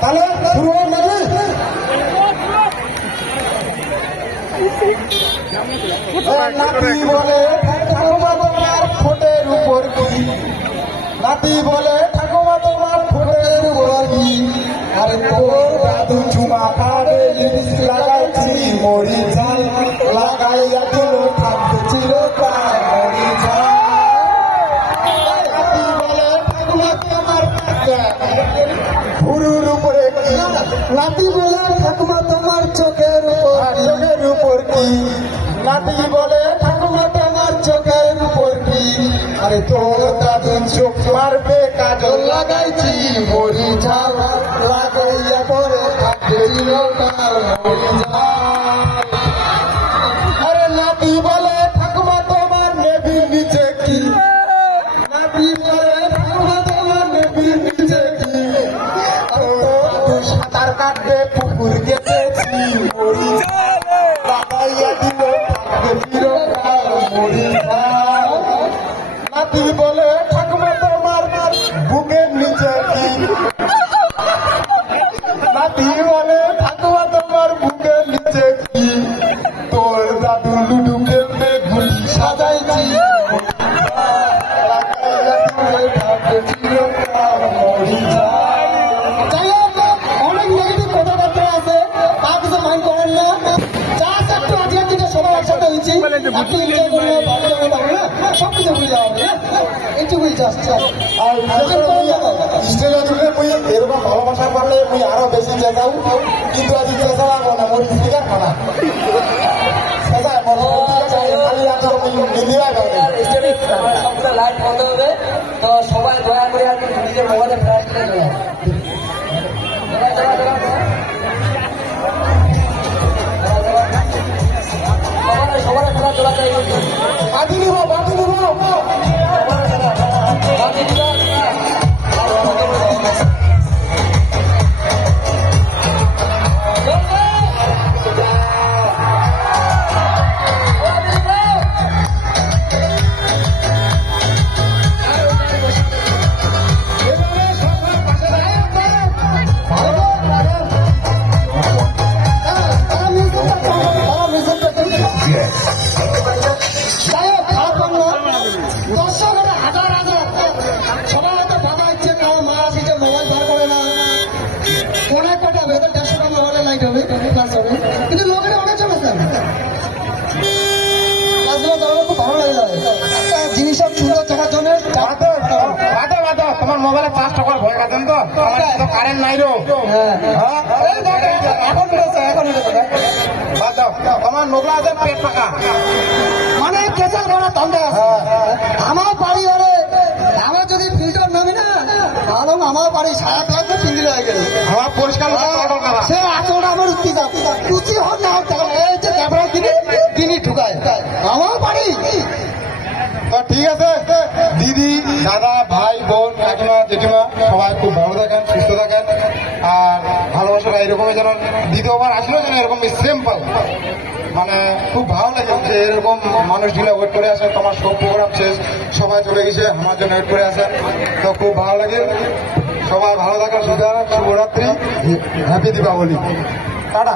তাহলে শুরু হয় নাকি? নাতি বলে ঠাকুমা তোমার ঠোঁটের উপর কি, নাতি বলে ঠাকুমা তোমার ঠোঁটের উপর কি, আরে তোর দাদু চুমা খাবে লিপস লাগাইছি মরি যাই, লাগাইয়া দিল থাকতে ছিল প্রায় মরি যাই। নাতি বলে ঠাকুমা তোমার ভুরুর উপরে কি, নাতি বলে ঠাকুমা তোমার চোখের উপর কি, নাতি বলে ঠাকুমা তোমার চোখের উপর কি, আরে তোর দাদু চোখ মারবে কাজল লাগাইছি মরি ঝাল, লাগাইয়া পরে থাকতে ছিল তার মরি ঝাল। আরে নাতি বলে ঠাকুমা তোমার নেভির নিচে কি, নাতি বলে ঠাকুমা তোমার নেভির নিচে কি, সাঁতার কাটবে পুকুর গেছেছি মরি ঝাল, লাগাইয়া দিল থাকতে ছিল তার মরি ঝাল। নাতি বলে ঠাকুমা তোমার বুকের নিচে কি, নাতি বলে ঠাকুমা তোমার বুকের নিচে কি, তোর দাদু লুডু খেলতে ঘুড়ি সাজাইছি অনেক নেগেটিভ কথাবার্তা আছে, তা কিছু মাইন্ড করেন না। জাস্ট একটু আজকের দিনে সবাই একসাথে হয়েছি, একটু এনজয় করবো, সবকিছু ভুলে যাবে, এইটুকুই জাস্ট। আর স্টেজে তুলে মুই এরকম ভালোবাসা করলে মুই আরো বেশি চেঁচাও, কিন্তু আজ চেঁচাবো না, মোর স্পিকার খানা লাইট বন্ধ হবে, তো সবাই দয়া করে আর নিজের মোবাইলে ফ্ল্যাশ করে দেবে। সবার খেলা চলা চাই, বাটি নিব বাটি নিব কিন্তু লোকের অনেক চলেছেন খুব ভালো লাগে যায় জিনিস সব সুন্দর থাকার জন্য। তোমার মোবাইলে 5 টাকার ভয় কাটেন তো, কারেন্ট নাই রো, এখন তোমার নোংরা আছে পেট পাকা মানে কেঁচাল করা তন্ডে আছে। আমার বাড়ি হলে আমার যদি ফিল্টার নামি না, তাহলে আমার বাড়ি সারা থাকবে ফিল্টার হয়ে গেলে আমার পরিষ্কার সে আচরণ আমার উচি হোক না হোক, এই যে ক্যামেরা কিনে ঢুকায় আমার বাড়ি। ঠিক আছে দিদি দাদা ভাই বোন কাকিমা জেঠিমা সবাই খুব ভালো থাকেন, সুস্থ থাকেন, আর ভালোবাসা এরকমই যেন দ্বিতীয়বার আসলেও যেন এরকম সিম্পল, মানে খুব ভালো লাগে যে এরকম মানুষগুলো ওয়েট করে আসে। তোমার সব প্রোগ্রাম শেষ, সবাই চলে গেছে, আমার জন্য ওয়েট করে আসে, তো খুব ভালো লাগে। সবাই ভালো থাকেন, শুভরাত্রি, হ্যাপি দীপাবলি, টাটা।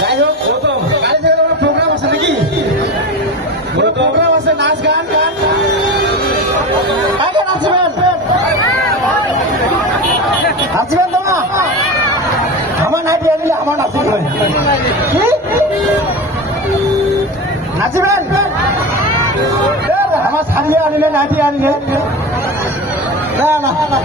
যাই হোক, কালি থেকে তোমার প্রোগ্রাম আছে নাকি? প্রোগ্রাম আছে, নাচ গান কাকে নাচবেন? নাচবেন তো না? আমার নাচি আনলে আমার নাচি কি নাচবেন? আমার সারিয়ে আনিলে নাচি আনিলে না না